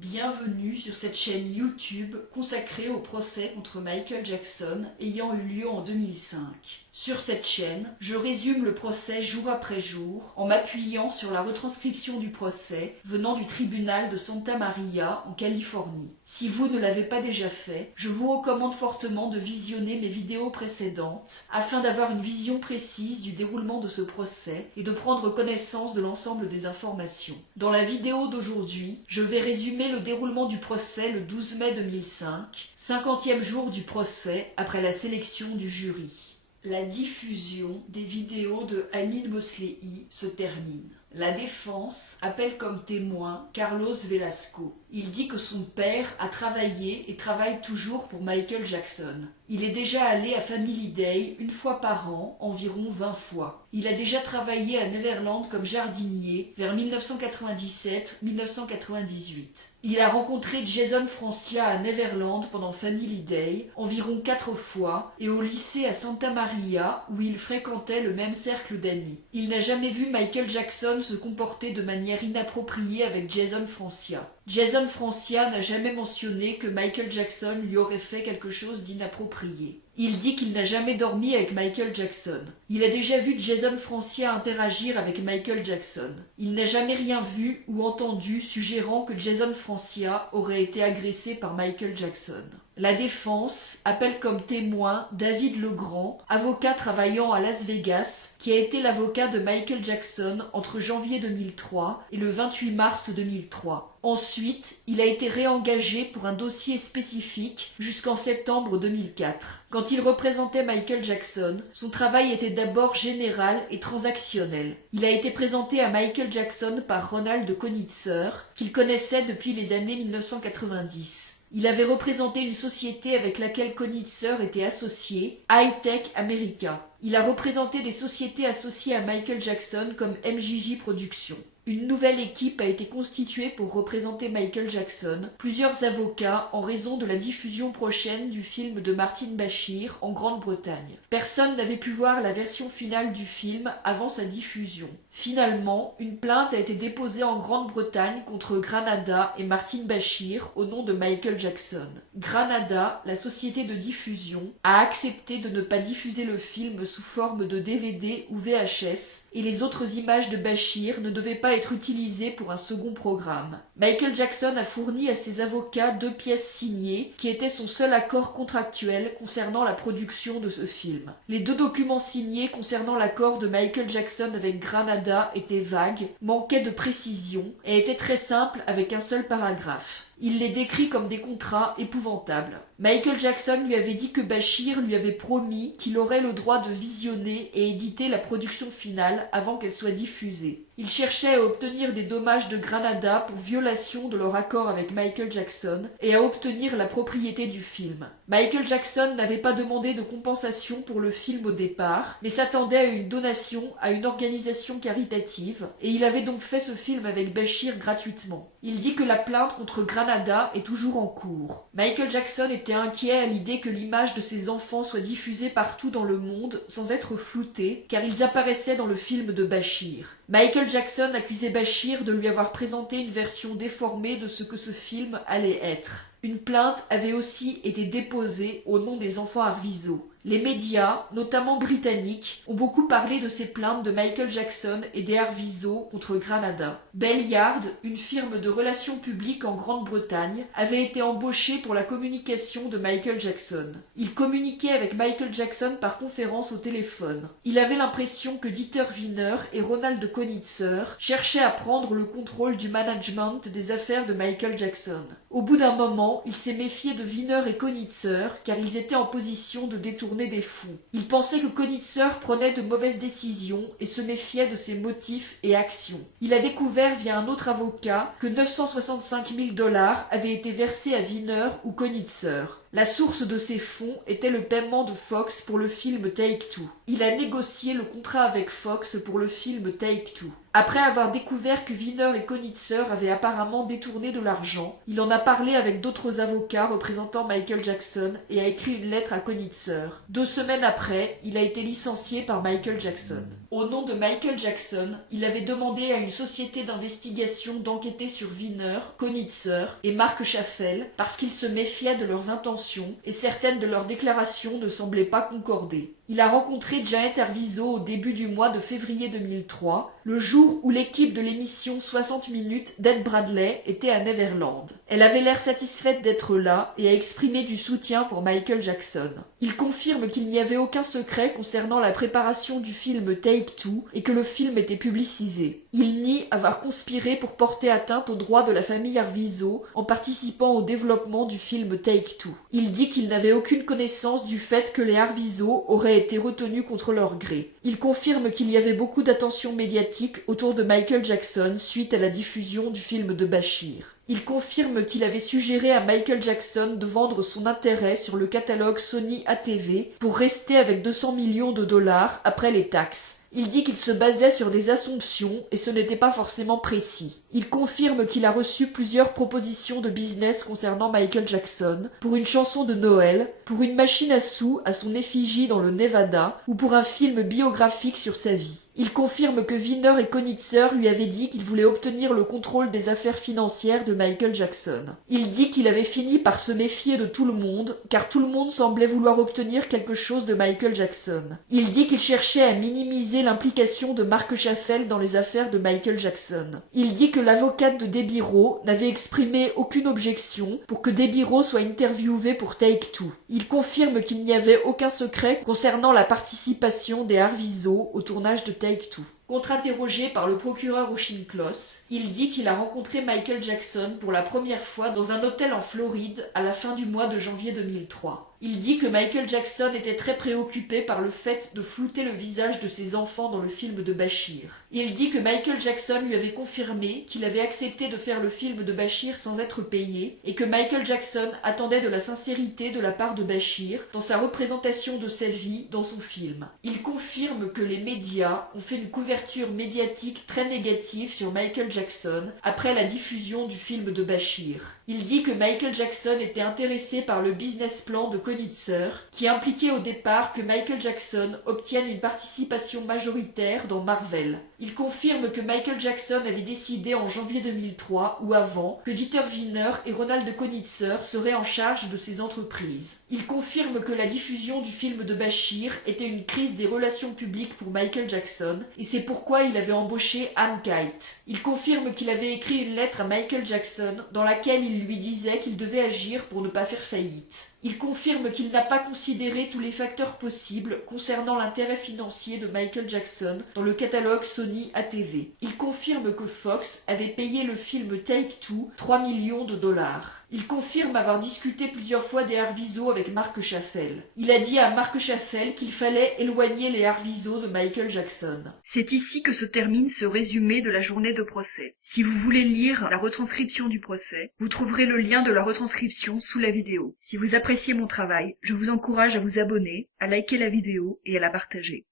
Bienvenue sur cette chaîne YouTube consacrée au procès contre Michael Jackson ayant eu lieu en 2005. Sur cette chaîne, je résume le procès jour après jour en m'appuyant sur la retranscription du procès venant du tribunal de Santa Maria en Californie. Si vous ne l'avez pas déjà fait, je vous recommande fortement de visionner mes vidéos précédentes afin d'avoir une vision précise du déroulement de ce procès et de prendre connaissance de l'ensemble des informations. Dans la vidéo d'aujourd'hui, je vais résumer le déroulement du procès le 12 mai 2005, 50e jour du procès après la sélection du jury. La diffusion des vidéos de Hamid Moslehi se termine. La défense appelle comme témoin Carlos Velasco. Il dit que son père a travaillé et travaille toujours pour Michael Jackson. Il est déjà allé à Family Day une fois par an, environ 20 fois. Il a déjà travaillé à Neverland comme jardinier vers 1997-1998. Il a rencontré Jason Francia à Neverland pendant Family Day environ 4 fois et au lycée à Santa Maria où il fréquentait le même cercle d'amis. Il n'a jamais vu Michael Jackson se comporter de manière inappropriée avec Jason Francia. Jason Francia n'a jamais mentionné que Michael Jackson lui aurait fait quelque chose d'inapproprié. Il dit qu'il n'a jamais dormi avec Michael Jackson. Il a déjà vu Jason Francia interagir avec Michael Jackson. Il n'a jamais rien vu ou entendu suggérant que Jason Francia aurait été agressé par Michael Jackson. La défense appelle comme témoin David Legrand, avocat travaillant à Las Vegas, qui a été l'avocat de Michael Jackson entre janvier 2003 et le 28 mars 2003. Ensuite, il a été réengagé pour un dossier spécifique jusqu'en septembre 2004. Quand il représentait Michael Jackson, son travail était d'abord général et transactionnel. Il a été présenté à Michael Jackson par Ronald Konitzer, qu'il connaissait depuis les années 1990. Il avait représenté une société avec laquelle Konitzer était associé, High Tech America. Il a représenté des sociétés associées à Michael Jackson comme MJJ Productions. Une nouvelle équipe a été constituée pour représenter Michael Jackson, plusieurs avocats en raison de la diffusion prochaine du film de Martin Bashir en Grande-Bretagne. Personne n'avait pu voir la version finale du film avant sa diffusion. Finalement, une plainte a été déposée en Grande-Bretagne contre Granada et Martin Bashir au nom de Michael Jackson. Granada, la société de diffusion, a accepté de ne pas diffuser le film sous forme de DVD ou VHS et les autres images de Bashir ne devaient pas être utilisées pour un second programme. Michael Jackson a fourni à ses avocats 2 pièces signées qui étaient son seul accord contractuel concernant la production de ce film. Les 2 documents signés concernant l'accord de Michael Jackson avec Granada étaient vagues, manquaient de précision et étaient très simples avec un seul paragraphe. Il les décrit comme des contrats épouvantables. Michael Jackson lui avait dit que Bashir lui avait promis qu'il aurait le droit de visionner et éditer la production finale avant qu'elle soit diffusée. Il cherchait à obtenir des dommages de Granada pour violation de leur accord avec Michael Jackson et à obtenir la propriété du film. Michael Jackson n'avait pas demandé de compensation pour le film au départ, mais s'attendait à une donation à une organisation caritative et il avait donc fait ce film avec Bashir gratuitement. Il dit que la plainte contre Granada est toujours en cours. Michael Jackson était inquiet à l'idée que l'image de ses enfants soit diffusée partout dans le monde sans être floutée, car ils apparaissaient dans le film de Bashir. Michael Jackson accusait Bashir de lui avoir présenté une version déformée de ce que ce film allait être. Une plainte avait aussi été déposée au nom des enfants Arvizo. Les médias, notamment britanniques, ont beaucoup parlé de ces plaintes de Michael Jackson et des Arvizo contre Granada. Bell Yard, une firme de relations publiques en Grande-Bretagne, avait été embauchée pour la communication de Michael Jackson. Il communiquait avec Michael Jackson par conférence au téléphone. Il avait l'impression que Dieter Wiener et Ronald Konitzer cherchaient à prendre le contrôle du management des affaires de Michael Jackson. Au bout d'un moment, il s'est méfié de Wiener et Konitzer car ils étaient en position de détourner des fonds. Il pensait que Konitzer prenait de mauvaises décisions et se méfiait de ses motifs et actions. Il a découvert via un autre avocat que 965 000 $ avaient été versés à Wiener ou Konitzer. La source de ces fonds était le paiement de Fox pour le film Take-Two. Il a négocié le contrat avec Fox pour le film Take-Two. Après avoir découvert que Wiener et Konitzer avaient apparemment détourné de l'argent, il en a parlé avec d'autres avocats représentant Michael Jackson et a écrit une lettre à Konitzer. 2 semaines après, il a été licencié par Michael Jackson. Au nom de Michael Jackson, il avait demandé à une société d'investigation d'enquêter sur Wiener, Konitzer et Marc Chaffel parce qu'il se méfiait de leurs intentions et certaines de leurs déclarations ne semblaient pas concorder. Il a rencontré Janet Arvizo au début du mois de février 2003, le jour où l'équipe de l'émission 60 minutes d'Ed Bradley était à Neverland. Elle avait l'air satisfaite d'être là et a exprimé du soutien pour Michael Jackson. Il confirme qu'il n'y avait aucun secret concernant la préparation du film Take Two et que le film était publicisé. Il nie avoir conspiré pour porter atteinte aux droits de la famille Arvizo en participant au développement du film Take Two. Il dit qu'il n'avait aucune connaissance du fait que les Arvizo auraient été retenus contre leur gré. Il confirme qu'il y avait beaucoup d'attention médiatique autour de Michael Jackson suite à la diffusion du film de Bachir. Il confirme qu'il avait suggéré à Michael Jackson de vendre son intérêt sur le catalogue Sony ATV pour rester avec 200 millions de dollars après les taxes. Il dit qu'il se basait sur des assumptions et ce n'était pas forcément précis. Il confirme qu'il a reçu plusieurs propositions de business concernant Michael Jackson, pour une chanson de Noël, pour une machine à sous à son effigie dans le Nevada ou pour un film biographique sur sa vie. Il confirme que Wiener et Konitzer lui avaient dit qu'il voulait obtenir le contrôle des affaires financières de Michael Jackson. Il dit qu'il avait fini par se méfier de tout le monde, car tout le monde semblait vouloir obtenir quelque chose de Michael Jackson. Il dit qu'il cherchait à minimiser l'implication de Marc Chaffel dans les affaires de Michael Jackson. Il dit que l'avocate de Debbie Rowe n'avait exprimé aucune objection pour que Debbie Rowe soit interviewée pour Take Two. Il confirme qu'il n'y avait aucun secret concernant la participation des Arvizo au tournage de Take Two. Contre-interrogé par le procureur Auchincloss, il dit qu'il a rencontré Michael Jackson pour la première fois dans un hôtel en Floride à la fin du mois de janvier 2003. Il dit que Michael Jackson était très préoccupé par le fait de flouter le visage de ses enfants dans le film de Bachir. Il dit que Michael Jackson lui avait confirmé qu'il avait accepté de faire le film de Bachir sans être payé et que Michael Jackson attendait de la sincérité de la part de Bachir dans sa représentation de sa vie dans son film. Il confirme que les médias ont fait une couverture médiatique très négative sur Michael Jackson après la diffusion du film de Bachir. Il dit que Michael Jackson était intéressé par le business plan de Konitzer, qui impliquait au départ que Michael Jackson obtienne une participation majoritaire dans Marvel. Il confirme que Michael Jackson avait décidé en janvier 2003 ou avant que Dieter Wiener et Ronald Konitzer seraient en charge de ces entreprises. Il confirme que la diffusion du film de Bachir était une crise des relations publiques pour Michael Jackson et c'est pourquoi il avait embauché Anne Kite. Il confirme qu'il avait écrit une lettre à Michael Jackson dans laquelle il lui disait qu'il devait agir pour ne pas faire faillite. Il confirme qu'il n'a pas considéré tous les facteurs possibles concernant l'intérêt financier de Michael Jackson dans le catalogue Sony ATV. Il confirme que Fox avait payé le film Take Two 3 millions de dollars. Il confirme avoir discuté plusieurs fois des Arvizo avec Marc Chaffel. Il a dit à Marc Chaffel qu'il fallait éloigner les Arvizo de Michael Jackson. C'est ici que se termine ce résumé de la journée de procès. Si vous voulez lire la retranscription du procès, vous trouverez le lien de la retranscription sous la vidéo. Si vous appréciez mon travail, je vous encourage à vous abonner, à liker la vidéo et à la partager.